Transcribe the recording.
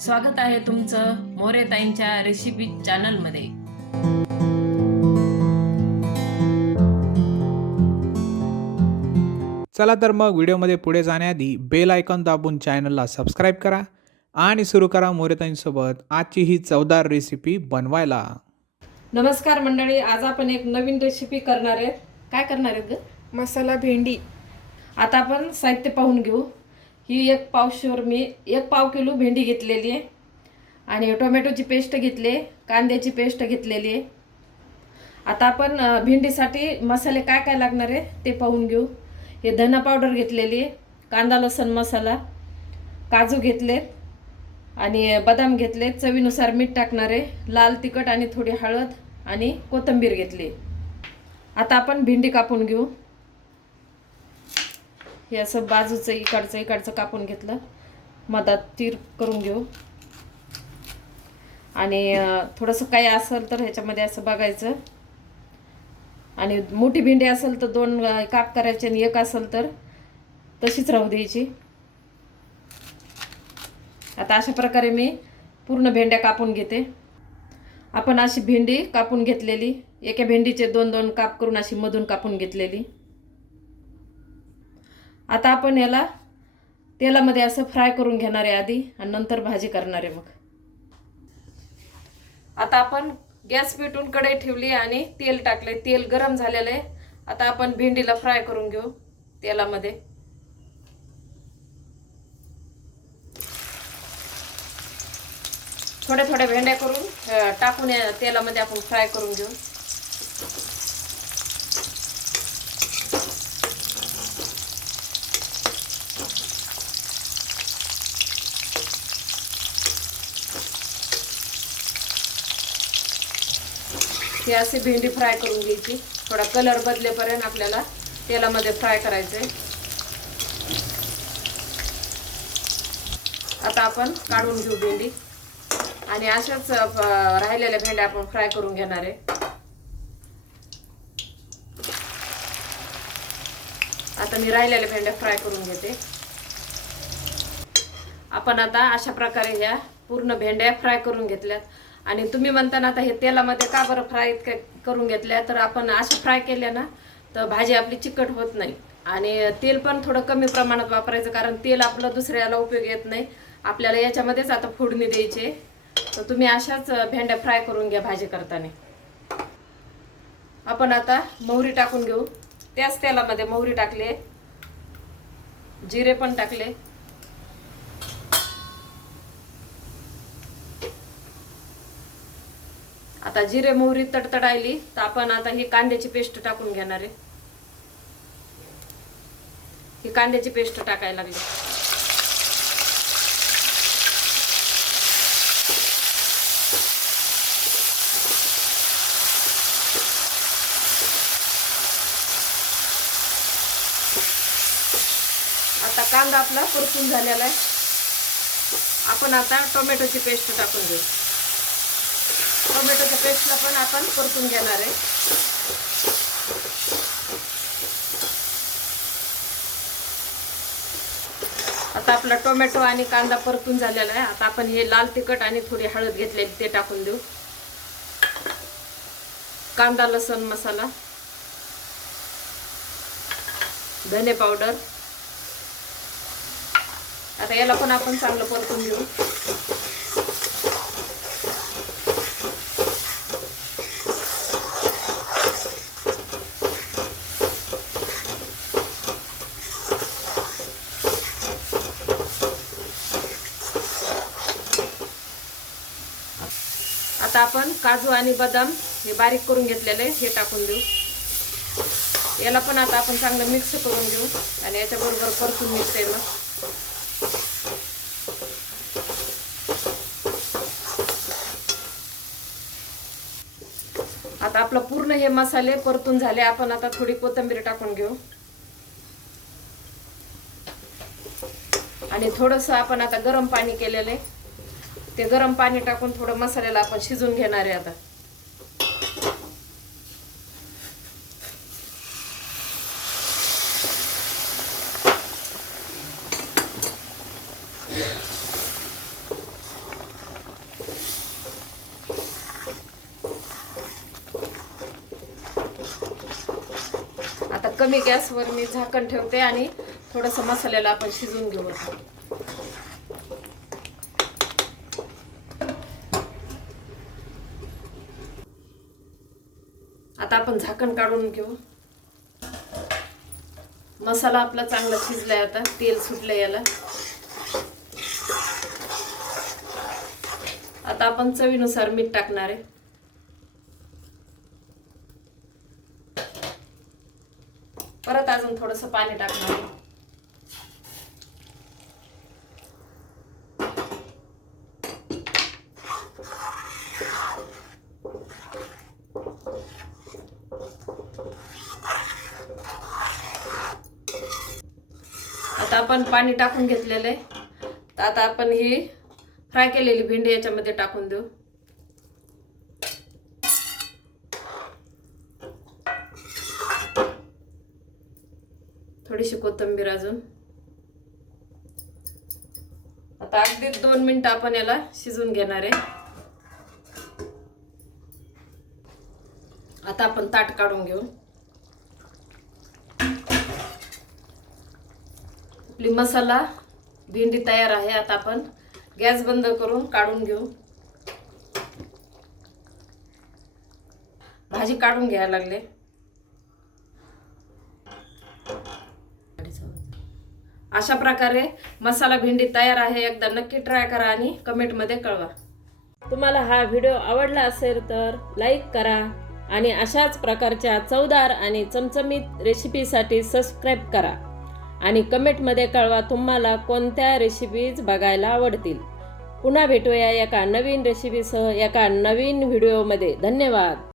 स्वागत आहे तुमचं मोरेताईंच्या रेसिपी चॅनलमध्ये चला तर मग व्हिडिओमध्ये पुढे जाण्याआधी बेल आयकॉन दाबून चॅनलला सबस्क्राईब करा आणि सुरू करा मोरेताईंसोबत आजची ही चवदार रेसिपी बनवायला. नमस्कार मंडळी आज आपण एक नवीन रेसिपी करणार आहेत काय करणार आहेत ग? मसाला भेंडी. आता आपण साहित्य पाहून घेऊ. ही एक पावशेवर मी एक पाव किलो भेंडी घेतलेली आहे. आणि टोमॅटोची पेस्ट घेतली आहे कांद्याची पेस्ट घेतलेली आहे. आता आपण भेंडीसाठी मसाले काय काय लागणार आहे ते पाहून घेऊ. हे धना पावडर घेतलेली आहे कांदा लसण मसाला काजू घेतलेत आणि बदाम घेतलेत. चवीनुसार मीठ टाकणार आहे लाल तिखट आणि थोडी हळद आणि कोथिंबीर घेतली आता आपण भेंडी कापून घेऊ. हे असं बाजूचं इकडचं इकडचं कापून घेतलं. मधात तीर करून घेऊ. आणि थोडंसं काही असेल तर ह्याच्यामध्ये असं बघायचं. आणि मोठी भेंडी असेल तर दोन काप करायचे आणि एक असेल तर तशीच राहू द्यायची. आता अशा प्रकारे मी पूर्ण भेंड्या कापून घेते. आपण अशी भेंडी कापून घेतलेली. एका भेंडीचे दोन दोन काप करून अशी मधून कापून घेतलेली. आता आपण याला तेलामध्ये असं फ्राय करून घेणार आहे आधी आणि नंतर भाजी करणार आहे मग. आता आपण गॅस पेटून कढई ठेवली आणि तेल टाकले तेल गरम झालेलं आहे. आता आपण भेंडीला फ्राय करून घेऊ तेलामध्ये. थोड्या थोड्या भेंड्या करून टाकून या तेलामध्ये आपण फ्राय करून घेऊ. ही अशी भेंडी फ्राय करून घ्यायची. थोडा कलर बदलेपर्यंत आपल्याला तेलामध्ये फ्राय करायचं आहे आता आपण काढून घेऊ भेंडी. आणि अशाच राहिलेल्या भेंड्या आपण फ्राय करून घेणार आहे. आता मी राहिलेल्या भेंड्या फ्राय करून घेते. आपण आता अशा प्रकारे ह्या पूर्ण भेंड्या फ्राय करून घेतल्यात. आणि तुम्ही म्हणताना आता हे तेलामध्ये का बरं फ्राय करून घेतल्या? तर आपण अशा फ्राय केल्या ना तर भाजी आपली चिकट होत नाही. आणि तेल पण थोडं कमी प्रमाणात वापरायचं कारण तेल आपलं दुसऱ्याला उपयोग येत नाही. आपल्याला याच्यामध्येच आता फोडणी द्यायची तर तुम्ही अशाच भेंड्या फ्राय करून घ्या भाजी करताना. आपण आता मोहरी टाकून घेऊ. त्याच तेलामध्ये मोहरी टाकले जिरे पण टाकले. आता जिरे मोहरी तडतडायली तर आपण आता ही कांद्याची पेस्ट टाकून घेणार आहे. ही कांद्याची पेस्ट टाकायला लागली. आता कांदा आपला परतून झालेला आहे. आपण आता टोमॅटोची पेस्ट टाकून घेऊ. टोमॅटोच्या पेस्टला पण आपण परतून घेणार आहे. आता आपला टोमॅटो आणि कांदा परतून झालेला आहे. आता आपण हे लाल तिखट आणि थोडी हळद घेतलेली ते टाकून देऊ. कांदा लसण मसाला धने पावडर. आता याला पण आपण चांगलं परतून घेऊ. आता आपण काजू आणि बदाम हे बारीक करून घेतलेले हे टाकून देऊ. याला पण आता आपण चांगलं मिक्स करून घेऊ आणि याच्याबरोबर परतून मिळते मग. आता आपलं पूर्ण हे मसाले परतून झाले. आपण आता थोडी कोथिंबीर टाकून घेऊ. आणि थोडंसं आपण आता गरम पाणी केलेलं आहे. ते गरम पाणी टाकून थोडं मसाल्याला आपण शिजून घेणार आहे आता. आता कमी गॅसवर मी झाकण ठेवते आणि थोडंसं मसाल्याला आपण शिजून घेऊ आता. आपण झाकण काढून घेऊ. मसाला आपला चांगला शिजलाय आता तेल सुटलंय याला. आता आपण चवीनुसार मीठ टाकणार आहे. परत अजून थोडस पाणी टाकणार आहे. आता आपण पाणी टाकून घेतलेलं आहे. तर आता आपण ही फ्राय केलेली भेंडी याच्यामध्ये टाकून देऊ. थोडीशी कोथिंबीर अजून. आता अगदी दोन मिनटं आपण याला शिजून घेणार आहे. आता आपण ताट काढून घेऊ. आपली मसाला भेंडी तयार आहे आता आपण. गॅस बंद करून काढून घेऊ. भाजी काढून घ्यायला लागले. अशा प्रकारे मसाला भेंडी तयार आहे. एकदा नक्की ट्राय करा आणि कमेंटमध्ये कळवा. तुम्हाला हा व्हिडिओ आवडला असेल तर लाईक करा आणि अशाच प्रकारच्या चवदार आणि चमचमीत रेसिपीसाठी सबस्क्राईब करा. आणि कमेंटमध्ये कळवा तुम्हाला कोणत्या रेसिपीज बघायला आवडतील. पुन्हा भेटूया एका नवीन रेसिपीसह एका नवीन व्हिडिओमध्ये धन्यवाद.